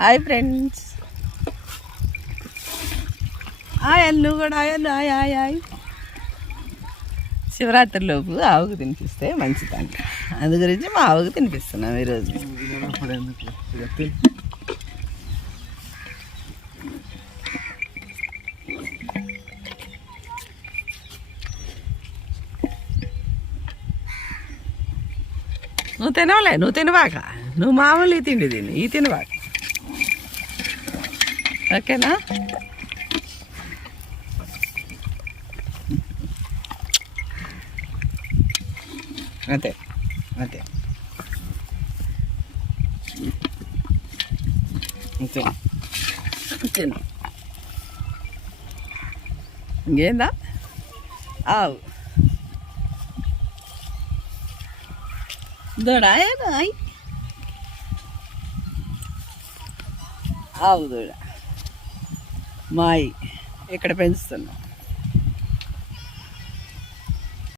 Hi friends, hi నువ్వు కూడా hi hi hi. శివరాత్రిలోపు ఆవుకు తినిపిస్తే మంచిదంట, అందు గురించి మా ఆవుకు తినిపిస్తున్నాం ఈరోజు. నువ్వు తినవలే, నువ్వు తినవాక, నువ్వు మామూలు ఈ తిండి తిని ఈ తినవాక, ఓకేనా? అంతే అంతే అంతే తిను. ఇంకేందా ఆవు దూడ ఆవు దూడ మాయి ఇక్కడ పెంచుతున్నాం.